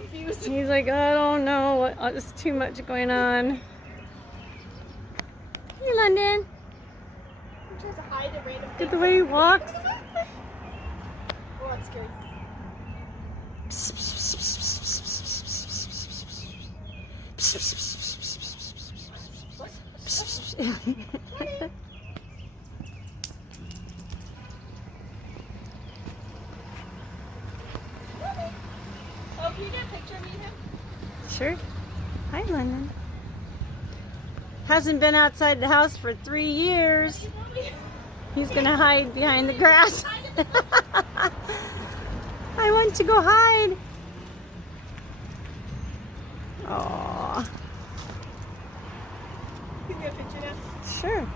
confused. He's like, I don't know. There's too much going on. Hey, London. He tries to hide the random Look things. at the way he walks. Oh, that's scary. Oh, can you get a picture of me and him? Sure. Hi, London. Hasn't been outside the house for 3 years. He's gonna hide behind the grass. I want to go hide. Aww. Can you get a picture now? Sure.